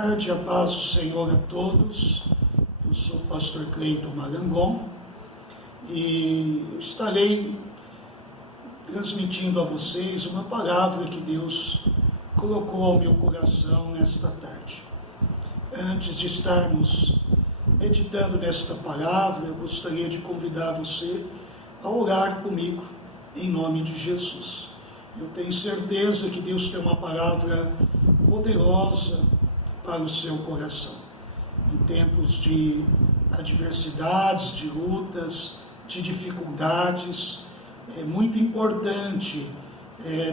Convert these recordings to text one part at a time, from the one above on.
Tarde, a paz do Senhor a todos. Eu sou o pastor Cleiton Marangon e estarei transmitindo a vocês uma palavra que Deus colocou ao meu coração nesta tarde. Antes de estarmos meditando nesta palavra, eu gostaria de convidar você a orar comigo em nome de Jesus. Eu tenho certeza que Deus tem uma palavra poderosa para o seu coração. Em tempos de adversidades, de lutas, de dificuldades, é muito importante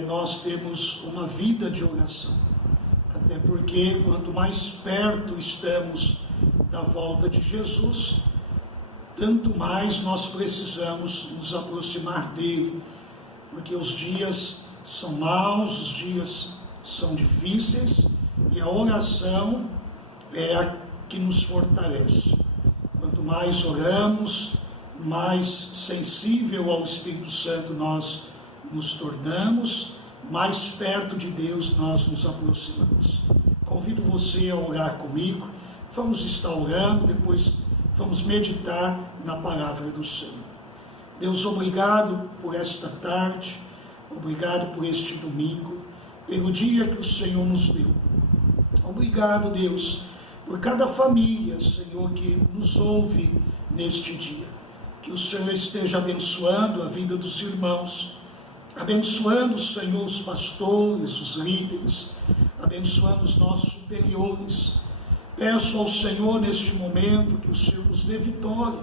nós termos uma vida de oração. Até porque quanto mais perto estamos da volta de Jesus, tanto mais nós precisamos nos aproximar dele, porque os dias são maus, os dias são difíceis, e a oração é a que nos fortalece. Quanto mais oramos, mais sensível ao Espírito Santo nós nos tornamos, mais perto de Deus nós nos aproximamos. Convido você a orar comigo. Vamos estar orando, depois vamos meditar na palavra do Senhor. Deus, obrigado por esta tarde, obrigado por este domingo, pelo dia que o Senhor nos deu. Obrigado, Deus, por cada família, Senhor, que nos ouve neste dia. Que o Senhor esteja abençoando a vida dos irmãos, abençoando, Senhor, os pastores, os líderes, abençoando os nossos superiores. Peço ao Senhor neste momento que o Senhor nos dê vitória,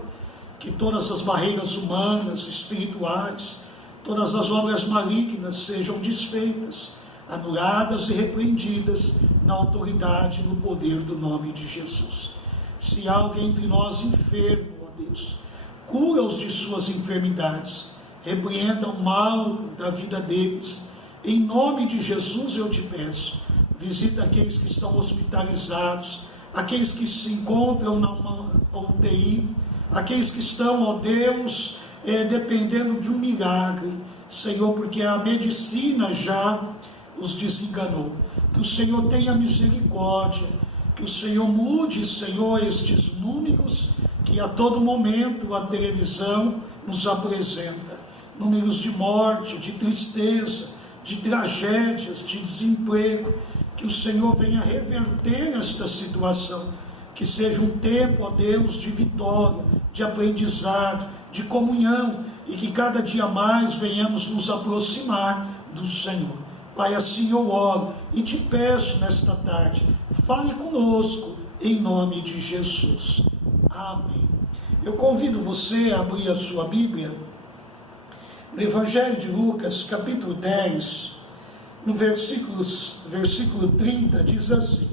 que todas as barreiras humanas, espirituais, todas as obras malignas sejam desfeitas, anuladas e repreendidas na autoridade e no poder do nome de Jesus. Se há alguém entre nós enfermo, ó Deus, cura-os de suas enfermidades, repreenda o mal da vida deles. Em nome de Jesus eu te peço, visita aqueles que estão hospitalizados, aqueles que se encontram na UTI, aqueles que estão, ó Deus, dependendo de um milagre, Senhor, porque a medicina já os desenganou. Que o Senhor tenha misericórdia, que o Senhor mude, Senhor, estes números que a todo momento a televisão nos apresenta. Números de morte, de tristeza, de tragédias, de desemprego. Que o Senhor venha reverter esta situação. Que seja um tempo, ó Deus, de vitória, de aprendizado, de comunhão, e que cada dia mais venhamos nos aproximar do Senhor. Pai, assim eu oro e te peço nesta tarde, fale conosco em nome de Jesus. Amém. Eu convido você a abrir a sua Bíblia no Evangelho de Lucas, capítulo 10, no versículo 30, diz assim: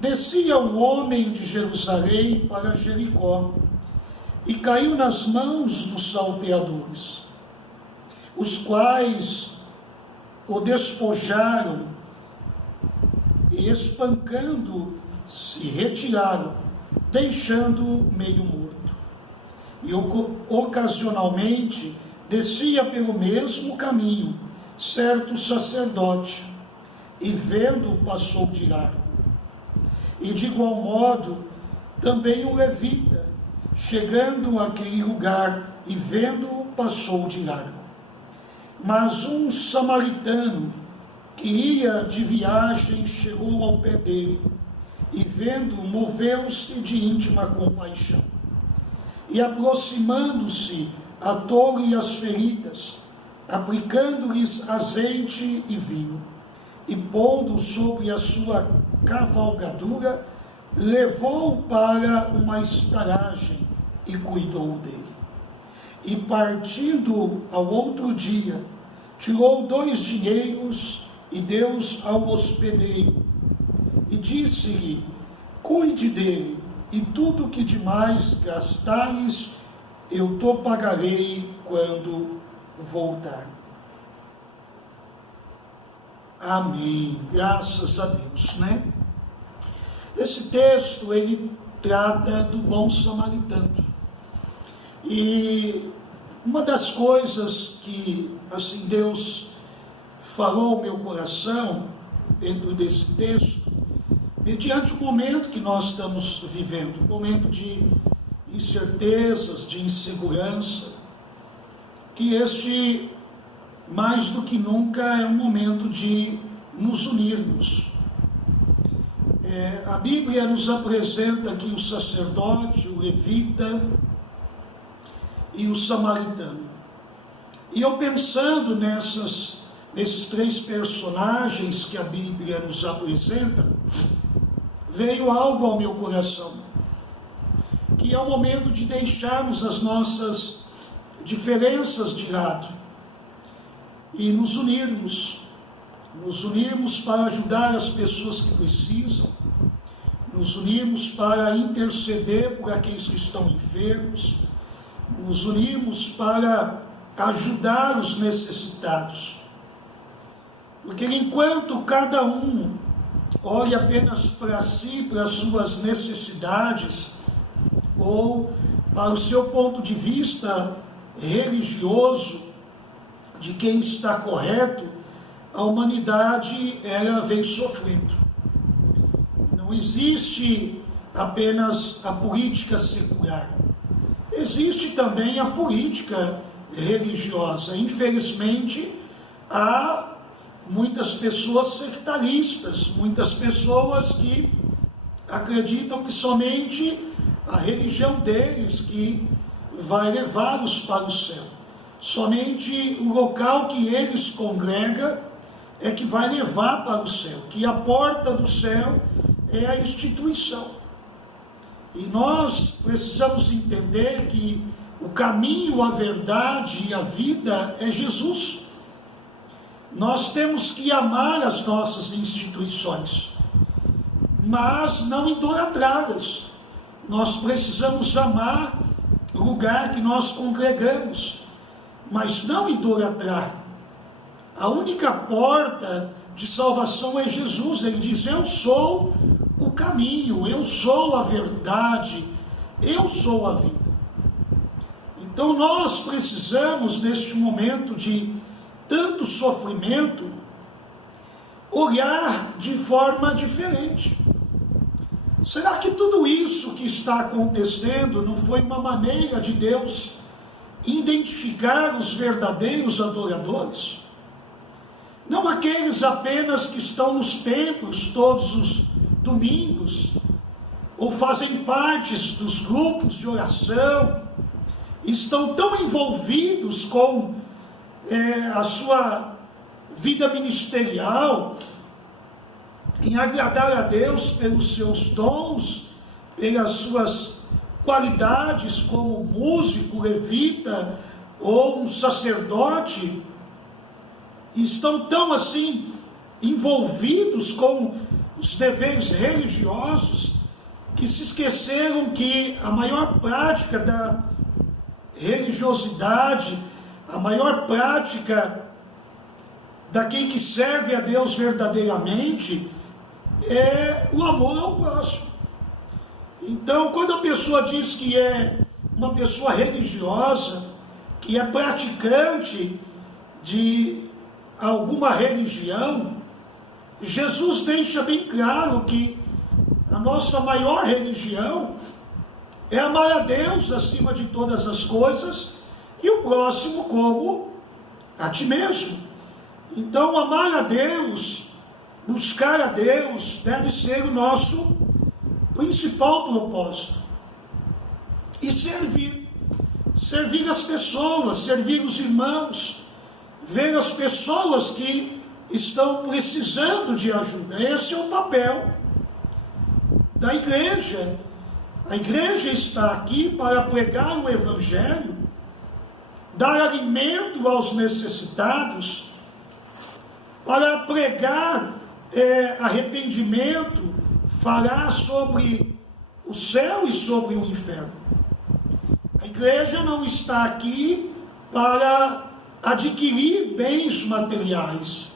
Descia um homem de Jerusalém para Jericó e caiu nas mãos dos salteadores, os quais o despojaram e, espancando, se retiraram, deixando-o meio morto. E ocasionalmente descia pelo mesmo caminho certo sacerdote, e vendo-o passou de largo. E de igual modo também o levita, chegando àquele lugar e vendo-o passou de largo. Mas um samaritano que ia de viagem chegou ao pé dele e, vendo-o, moveu-se de íntima compaixão. E, aproximando-se, atou-lhe as feridas, aplicando-lhes azeite e vinho, e, pondo sobre a sua cavalgadura, levou-o para uma estalagem e cuidou dele. E, partindo ao outro dia, tirou 2 dinheiros e deu-os ao hospedeiro. E disse-lhe: Cuide dele, e tudo o que demais gastares, eu te pagarei quando voltar. Amém. Graças a Deus, né? Esse texto, ele trata do bom samaritano. E uma das coisas que, assim, Deus falou ao meu coração, dentro desse texto, mediante o momento que nós estamos vivendo, um momento de incertezas, de insegurança, que este, mais do que nunca, é um momento de nos unirmos. A Bíblia nos apresenta aqui o sacerdote, o levita e o samaritano. E eu pensando nesses três personagens que a Bíblia nos apresenta, veio algo ao meu coração, que é o momento de deixarmos as nossas diferenças de lado e nos unirmos para ajudar as pessoas que precisam, nos unirmos para interceder por aqueles que estão enfermos, nos unirmos para ajudar os necessitados. Porque enquanto cada um olha apenas para si, para as suas necessidades, ou para o seu ponto de vista religioso, de quem está correto, a humanidade ela vem sofrendo. Não existe apenas a política secular, existe também a política religiosa. Infelizmente, há muitas pessoas sectaristas, muitas pessoas que acreditam que somente a religião deles que vai levá-los para o céu. Somente o local que eles congregam é que vai levar para o céu, que a porta do céu é a instituição. E nós precisamos entender que o caminho, a verdade e a vida é Jesus. Nós temos que amar as nossas instituições, mas não idolatrá-las. Nós precisamos amar o lugar que nós congregamos, mas não idolatrar. A única porta de salvação é Jesus. Ele diz: eu sou o caminho, eu sou a verdade, eu sou a vida. Então nós precisamos, neste momento de tanto sofrimento, olhar de forma diferente. Será que tudo isso que está acontecendo não foi uma maneira de Deus identificar os verdadeiros adoradores? Não aqueles apenas que estão nos templos todos os domingos, ou fazem parte dos grupos de oração, estão tão envolvidos com a sua vida ministerial, em agradar a Deus pelos seus dons, pelas suas qualidades como músico, levita ou um sacerdote, e estão tão assim envolvidos com os deveres religiosos, que se esqueceram que a maior prática da religiosidade, a maior prática daquele que serve a Deus verdadeiramente, é o amor ao próximo. Então, quando a pessoa diz que é uma pessoa religiosa, que é praticante de alguma religião, Jesus deixa bem claro que a nossa maior religião é amar a Deus acima de todas as coisas e o próximo como a ti mesmo. Então, amar a Deus, buscar a Deus, deve ser o nosso principal propósito. E servir as pessoas, servir os irmãos, ver as pessoas que estão precisando de ajuda. Esse é o papel da igreja. A igreja está aqui para pregar o Evangelho, dar alimento aos necessitados, para pregar arrependimento, falar sobre o céu e sobre o inferno. A igreja não está aqui para adquirir bens materiais.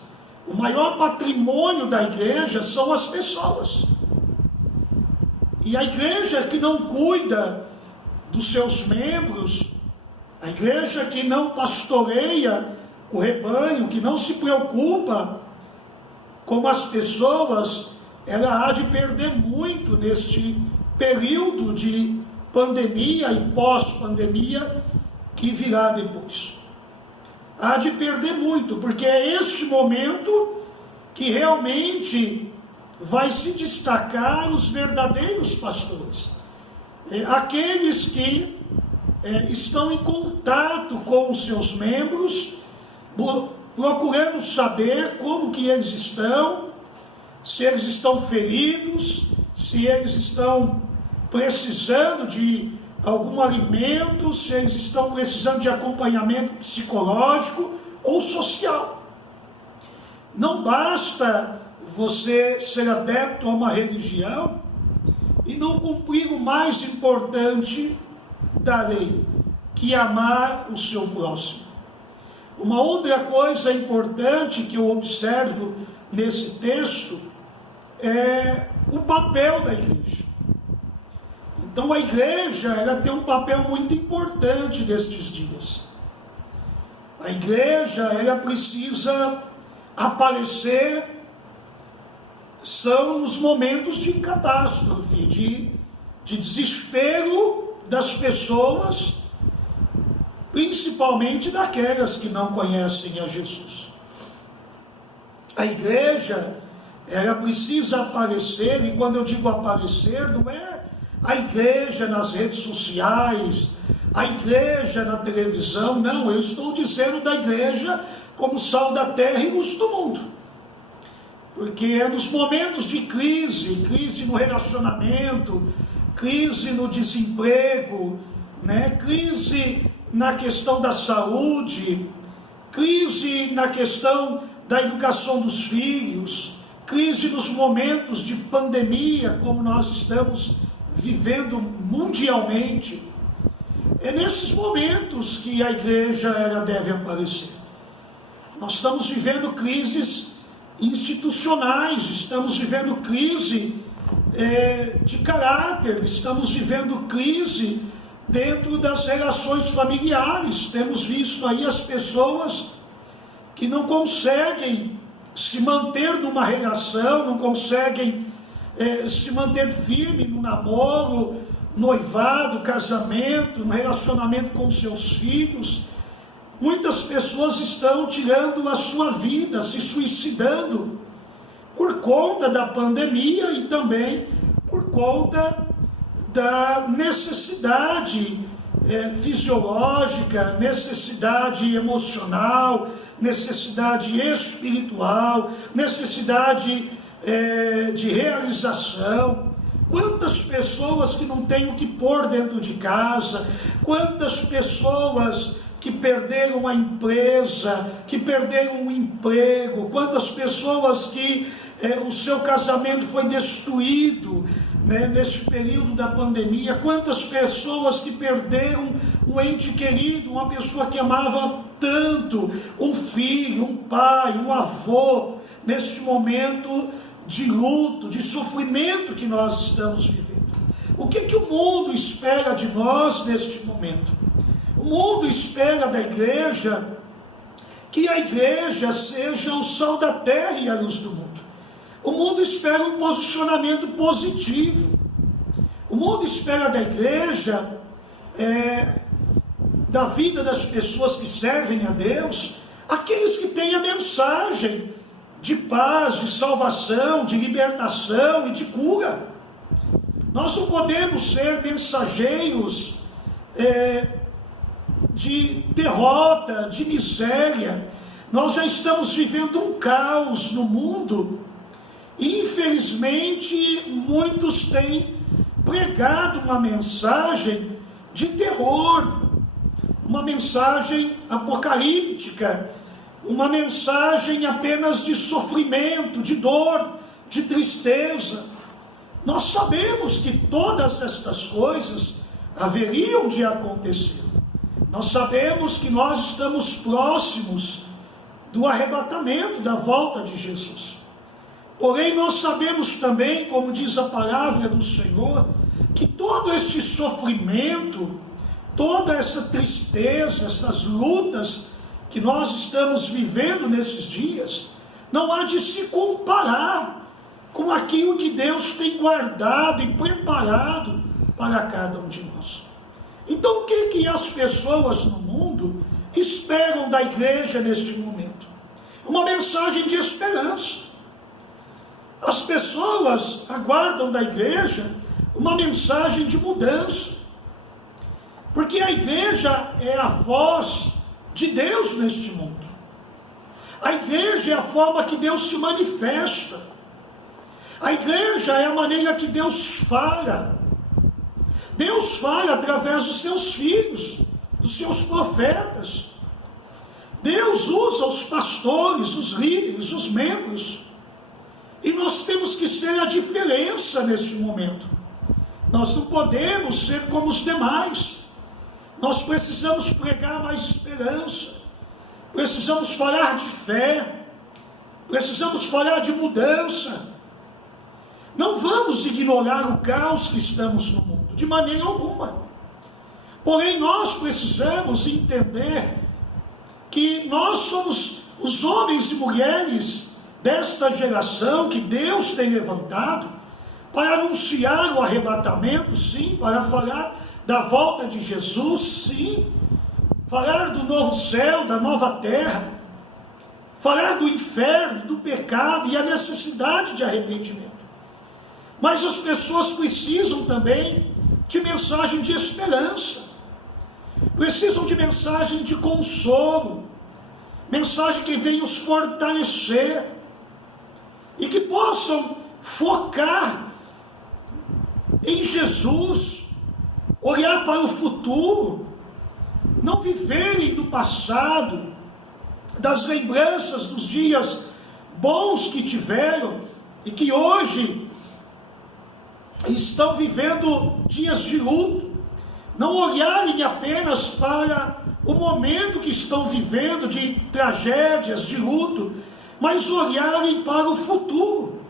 O maior patrimônio da igreja são as pessoas. E a igreja que não cuida dos seus membros, a igreja que não pastoreia o rebanho, que não se preocupa com as pessoas, ela há de perder muito neste período de pandemia e pós-pandemia que virá depois. Há de perder muito, porque é este momento que realmente vai se destacar os verdadeiros pastores, aqueles que estão em contato com os seus membros, procurando saber como que eles estão, se eles estão feridos, se eles estão precisando de algum alimento, se eles estão precisando de acompanhamento psicológico ou social. Não basta você ser adepto a uma religião e não cumprir o mais importante da lei, que é amar o seu próximo. Uma outra coisa importante que eu observo nesse texto é o papel da igreja. Então a igreja, ela tem um papel muito importante nestes dias. A igreja, ela precisa aparecer, são os momentos de catástrofe, de desespero das pessoas, principalmente daquelas que não conhecem a Jesus. A igreja, ela precisa aparecer, e quando eu digo aparecer, não é a igreja nas redes sociais, a igreja na televisão, não, eu estou dizendo da igreja como sal da terra e luz do mundo. Porque é nos momentos de crise no relacionamento, crise no desemprego, crise na questão da saúde, crise na questão da educação dos filhos, crise nos momentos de pandemia, como nós estamos vivendo mundialmente. É nesses momentos que a igreja ela deve aparecer. Nós estamos vivendo crises institucionais, estamos vivendo crise de caráter, estamos vivendo crise dentro das relações familiares. Temos visto aí as pessoas que não conseguem se manter numa relação, não conseguem se manter firme no namoro, noivado, casamento, no relacionamento com seus filhos. Muitas pessoas estão tirando a sua vida, se suicidando, por conta da pandemia e também por conta da necessidade fisiológica, necessidade emocional, necessidade espiritual, necessidade de realização. Quantas pessoas que não têm o que pôr dentro de casa, quantas pessoas que perderam a empresa, que perderam o emprego, quantas pessoas que o seu casamento foi destruído nesse período da pandemia, quantas pessoas que perderam um ente querido, uma pessoa que amava tanto, um filho, um pai, um avô, neste momento de luto, de sofrimento que nós estamos vivendo. O que o mundo espera de nós neste momento? O mundo espera da igreja que a igreja seja o sal da terra e a luz do mundo. O mundo espera um posicionamento positivo. O mundo espera da igreja, da vida das pessoas que servem a Deus, aqueles que têm a mensagem de paz, de salvação, de libertação e de cura. Nós não podemos ser mensageiros de derrota, de miséria. Nós já estamos vivendo um caos no mundo. Infelizmente, muitos têm pregado uma mensagem de terror, uma mensagem apocalíptica, uma mensagem apenas de sofrimento, de dor, de tristeza. Nós sabemos que todas estas coisas haveriam de acontecer. Nós sabemos que nós estamos próximos do arrebatamento, da volta de Jesus. Porém, nós sabemos também, como diz a palavra do Senhor, que todo este sofrimento, toda essa tristeza, essas lutas que nós estamos vivendo nesses dias, não há de se comparar com aquilo que Deus tem guardado e preparado para cada um de nós. Então, o que as pessoas no mundo esperam da igreja neste momento? Uma mensagem de esperança. As pessoas aguardam da igreja uma mensagem de mudança, porque a igreja é a voz de Deus neste mundo. A igreja é a forma que Deus se manifesta. A igreja é a maneira que Deus fala. Deus fala através dos seus filhos, dos seus profetas. Deus usa os pastores, os líderes, os membros. E nós temos que ser a diferença neste momento. Nós não podemos ser como os demais. Nós precisamos pregar mais esperança. Precisamos falar de fé. Precisamos falar de mudança. Não vamos ignorar o caos que estamos no mundo, de maneira alguma. Porém, nós precisamos entender que nós somos os homens e mulheres desta geração que Deus tem levantado para anunciar o arrebatamento, sim, para falar da volta de Jesus, sim, falar do novo céu, da nova terra, falar do inferno, do pecado e a necessidade de arrependimento. Mas as pessoas precisam também de mensagem de esperança, precisam de mensagem de consolo, mensagem que venha os fortalecer e que possam focar em Jesus, olhar para o futuro, não viverem do passado, das lembranças dos dias bons que tiveram e que hoje estão vivendo dias de luto, não olharem apenas para o momento que estão vivendo de tragédias, de luto, mas olharem para o futuro,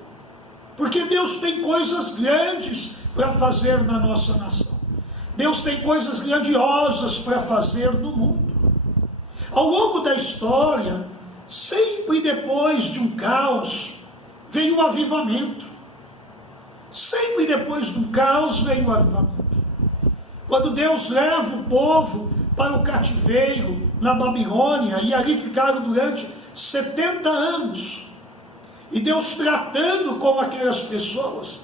porque Deus tem coisas grandes para fazer na nossa nação. Deus tem coisas grandiosas para fazer no mundo. Ao longo da história, sempre depois de um caos, vem um avivamento. Sempre depois do caos vem o avivamento. Quando Deus leva o povo para o cativeiro na Babilônia, e ali ficaram durante 70 anos, e Deus tratando com aquelas pessoas.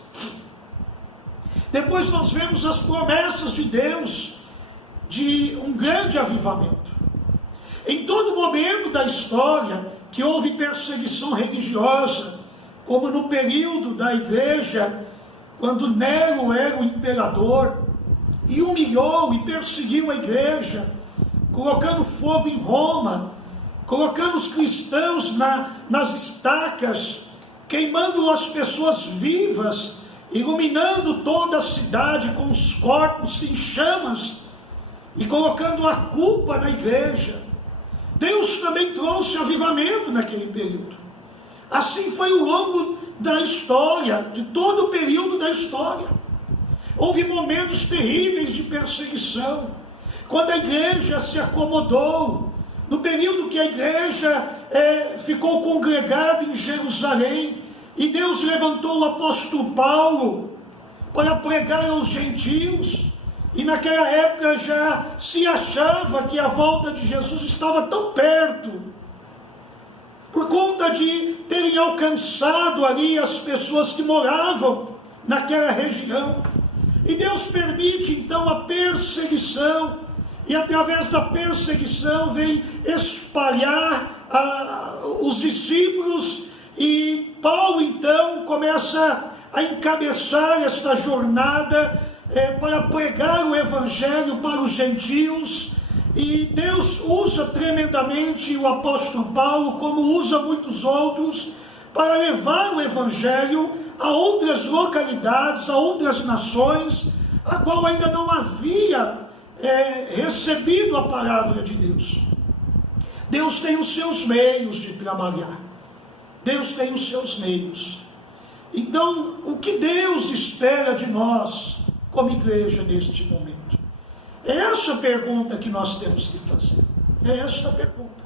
Depois nós vemos as promessas de Deus de um grande avivamento. Em todo momento da história que houve perseguição religiosa, como no período da igreja, quando Nero era o imperador e humilhou e perseguiu a igreja, colocando fogo em Roma, colocando os cristãos nas estacas, queimando as pessoas vivas, iluminando toda a cidade com os corpos em chamas e colocando a culpa na igreja. Deus também trouxe avivamento naquele período. Assim foi ao longo da história, de todo o período da história. Houve momentos terríveis de perseguição, quando a igreja se acomodou, no período que a igreja ficou congregada em Jerusalém, e Deus levantou o apóstolo Paulo para pregar aos gentios, e naquela época já se achava que a volta de Jesus estava tão perto, por conta de terem alcançado ali as pessoas que moravam naquela região. E Deus permite então a perseguição, e através da perseguição vem espalhar os discípulos, e Paulo então começa a encabeçar esta jornada para pregar o evangelho para os gentios. E Deus usa tremendamente o apóstolo Paulo, como usa muitos outros, para levar o evangelho a outras localidades, a outras nações, a qual ainda não havia recebido a palavra de Deus. Deus tem os seus meios de trabalhar. Deus tem os seus meios. Então, o que Deus espera de nós, como igreja, neste momento? É essa pergunta que nós temos que fazer. É esta pergunta.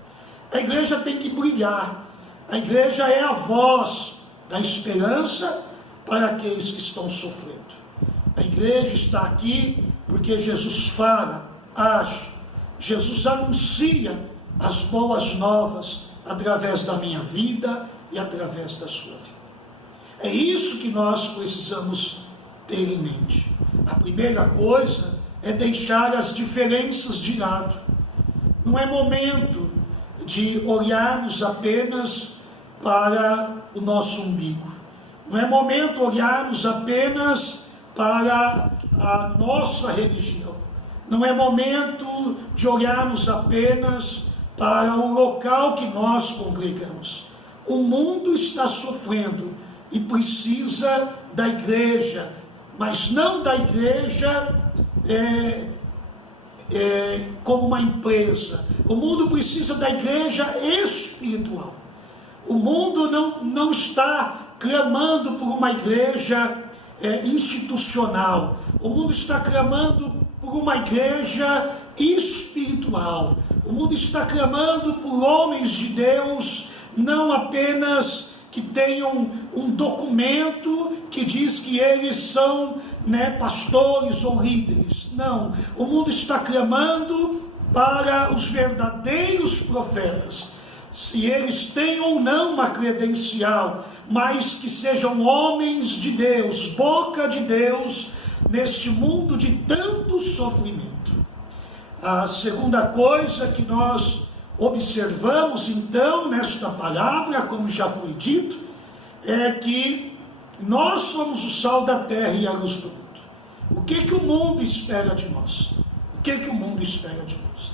A igreja tem que brilhar. A igreja é a voz da esperança para aqueles que estão sofrendo. A igreja está aqui porque Jesus fala, age, Jesus anuncia as boas novas através da minha vida e através da sua vida. É isso que nós precisamos ter em mente. A primeira coisa é deixar as diferenças de lado. Não é momento de olharmos apenas para o nosso umbigo. Não é momento de olharmos apenas para a nossa religião. Não é momento de olharmos apenas para o local que nós congregamos. O mundo está sofrendo e precisa da igreja, mas não da igreja como uma empresa. O mundo precisa da igreja espiritual. O mundo não está clamando por uma igreja institucional. O mundo está clamando por uma igreja espiritual. O mundo está clamando por homens de Deus, não apenas que tenham um documento que diz que eles são pastores ou líderes. Não, o mundo está clamando para os verdadeiros profetas, se eles têm ou não uma credencial, mas que sejam homens de Deus, boca de Deus, neste mundo de tanto sofrimento. A segunda coisa que nós observamos então nesta palavra, como já foi dito, é que nós somos o sal da terra e a luz do mundo. O que o mundo espera de nós? O que o mundo espera de nós?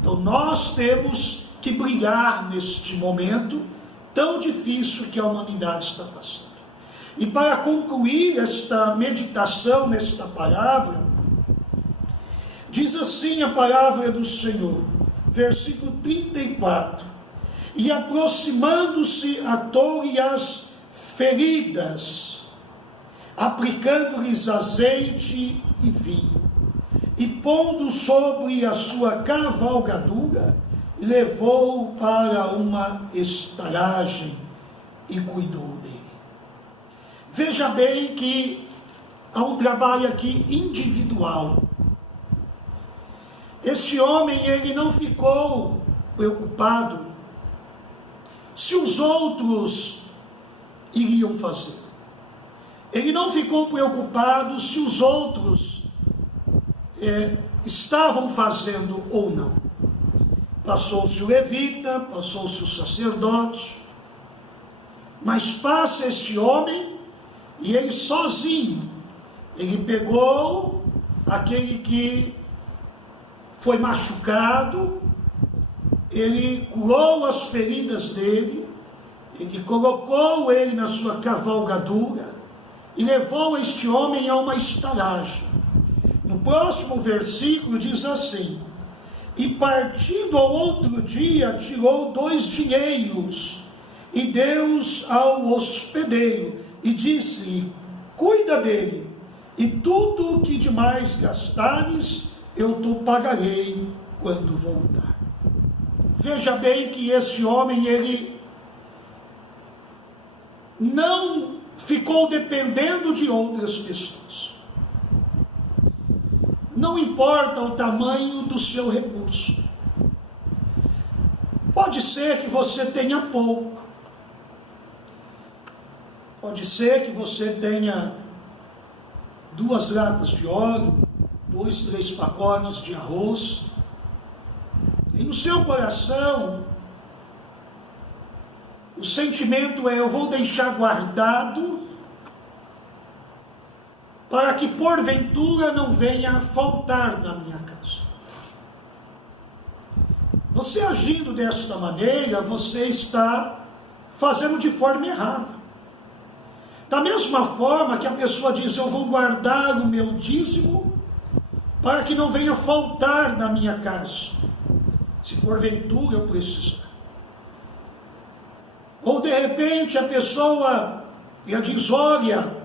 Então nós temos que brilhar neste momento tão difícil que a humanidade está passando. E para concluir esta meditação nesta palavra, diz assim a palavra do Senhor, versículo 34, e aproximando-se atou-lhe as feridas, aplicando-lhes azeite e vinho, e pondo sobre a sua cavalgadura, levou-o para uma estalagem e cuidou dele. Veja bem que há um trabalho aqui individual. Este homem, ele não ficou preocupado se os outros iriam fazer. Ele não ficou preocupado se os outros estavam fazendo ou não. Passou-se o levita, passou-se o sacerdote, mas passa este homem e ele sozinho, ele pegou aquele que foi machucado, ele curou as feridas dele, ele colocou ele na sua cavalgadura e levou este homem a uma estalagem. No próximo versículo diz assim, e partindo ao outro dia, tirou 2 dinheiros e deu-os ao hospedeiro e disse, cuida dele, e tudo o que demais gastares, eu te pagarei quando voltar. Veja bem que esse homem, ele não ficou dependendo de outras pessoas. Não importa o tamanho do seu recurso. Pode ser que você tenha pouco. Pode ser que você tenha 2 latas de óleo, 2, 3 pacotes de arroz. E no seu coração, o sentimento é, eu vou deixar guardado para que porventura não venha a faltar na minha casa. Você agindo desta maneira, você está fazendo de forma errada. Da mesma forma que a pessoa diz, eu vou guardar o meu dízimo para que não venha faltar na minha casa, se porventura eu precisar. Ou de repente a pessoa diz, olha,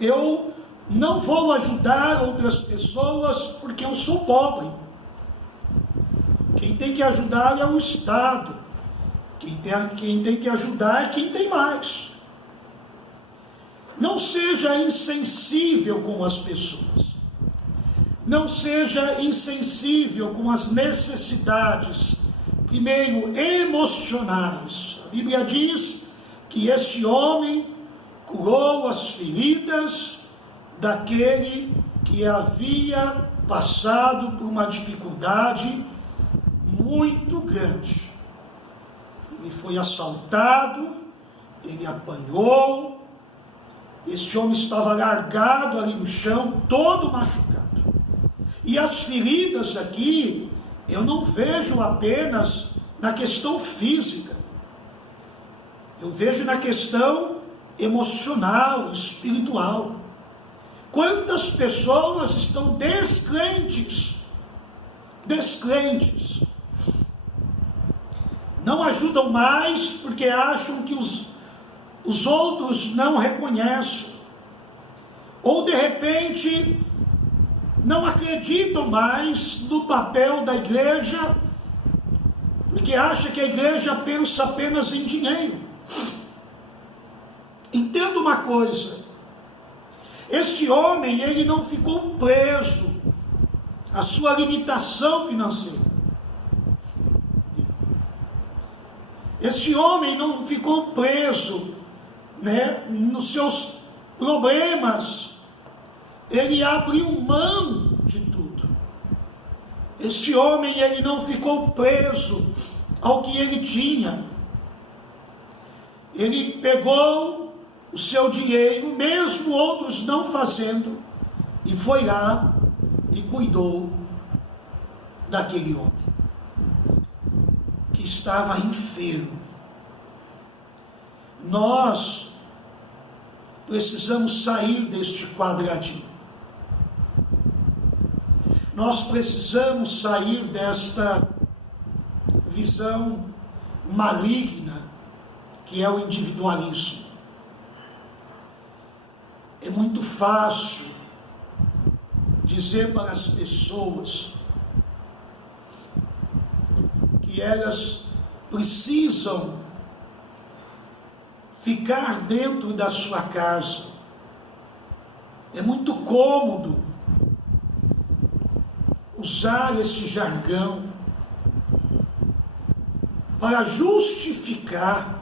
eu não vou ajudar outras pessoas porque eu sou pobre. Quem tem que ajudar é o Estado. Quem tem que ajudar é quem tem mais. Não seja insensível com as pessoas. Não seja insensível com as necessidades, primeiro, emocionais. A Bíblia diz que este homem curou as feridas daquele que havia passado por uma dificuldade muito grande. Ele foi assaltado, ele apanhou, este homem estava largado ali no chão, todo machucado. E as feridas aqui, eu não vejo apenas na questão física, eu vejo na questão emocional, espiritual. Quantas pessoas estão descrentes, não ajudam mais porque acham que os outros não reconhecem, ou de repente não acreditam mais no papel da igreja, porque acham que a igreja pensa apenas em dinheiro. Entenda uma coisa, este homem, ele não ficou preso à sua limitação financeira. Este homem não ficou preso, nos seus problemas. Ele abriu mão de tudo. Este homem, ele não ficou preso ao que ele tinha. Ele pegou o seu dinheiro, mesmo outros não fazendo, e foi lá e cuidou daquele homem que estava enfermo. Nós precisamos sair deste quadradinho. Nós precisamos sair desta visão maligna que é o individualismo. É muito fácil dizer para as pessoas que elas precisam ficar dentro da sua casa. É muito cômodo usar este jargão para justificar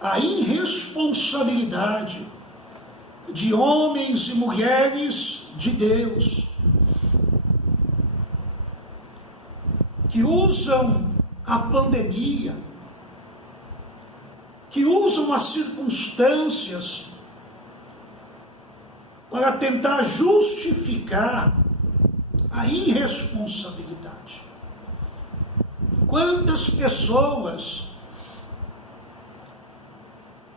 a irresponsabilidade de homens e mulheres de Deus, que usam a pandemia, que usam as circunstâncias para tentar justificar a irresponsabilidade. Quantas pessoas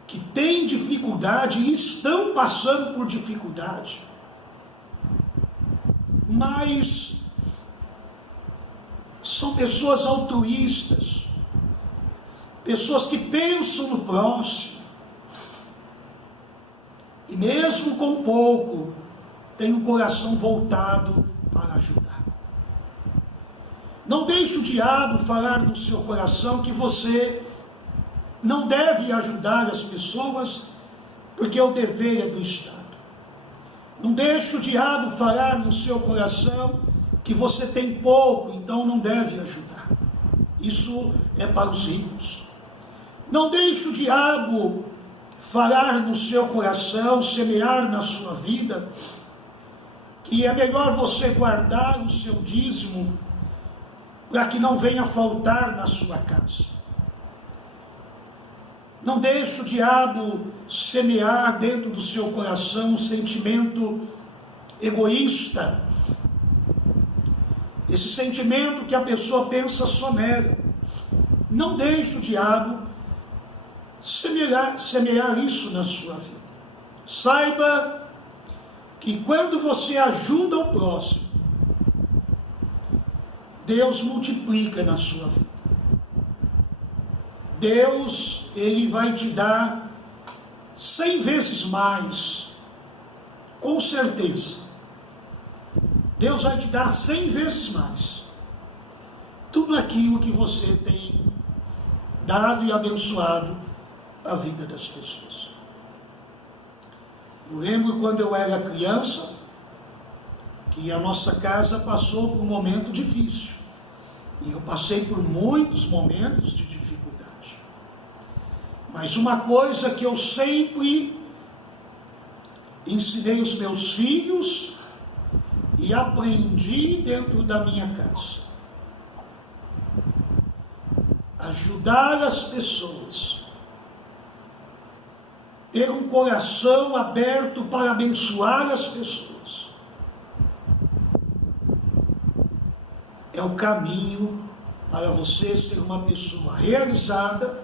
que têm dificuldade e estão passando por dificuldade, mas são pessoas altruístas, pessoas que pensam no próximo, e mesmo com pouco, têm um coração voltado para ajudar. Não deixe o diabo falar no seu coração que você não deve ajudar as pessoas, porque o dever é do Estado. Não deixe o diabo falar no seu coração que você tem pouco, então não deve ajudar. Isso é para os ricos. Não deixe o diabo falar no seu coração, semear na sua vida, que é melhor você guardar o seu dízimo para que não venha faltar na sua casa. Não deixe o diabo semear dentro do seu coração um sentimento egoísta, esse sentimento que a pessoa pensa só nela. Não deixe o diabo semear isso na sua vida. Saiba que quando você ajuda o próximo, Deus multiplica na sua vida. Deus, Ele vai te dar 100 vezes mais, com certeza. Deus vai te dar 100 vezes mais tudo aquilo que você tem dado e abençoado a vida das pessoas. Eu lembro quando eu era criança, que a nossa casa passou por um momento difícil. E eu passei por muitos momentos de dificuldade. Mas uma coisa que eu sempre ensinei os meus filhos e aprendi dentro da minha casa: ajudar as pessoas, ter um coração aberto para abençoar as pessoas, é o caminho para você ser uma pessoa realizada,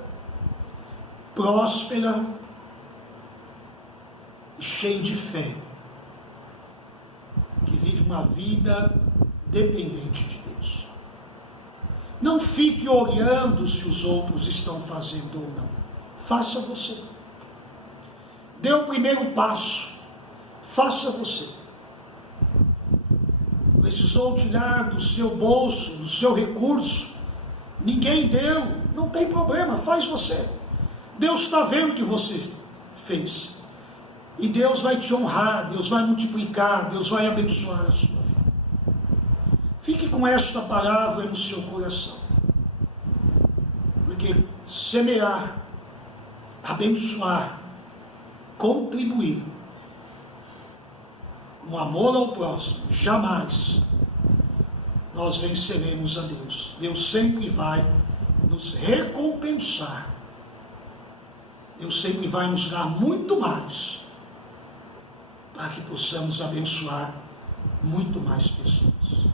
próspera e cheia de fé, que vive uma vida dependente de Deus. Não fique olhando se os outros estão fazendo ou não. Faça você. Dê o primeiro passo. Faça você. Precisou tirar do seu bolso, do seu recurso, ninguém deu, não tem problema, faz você. Deus está vendo o que você fez. E Deus vai te honrar, Deus vai multiplicar, Deus vai abençoar a sua vida. Fique com esta palavra no seu coração. Porque semear, abençoar, contribuir com amor ao próximo, jamais nós venceremos a Deus. Deus sempre vai nos recompensar. Deus sempre vai nos dar muito mais, para que possamos abençoar muito mais pessoas.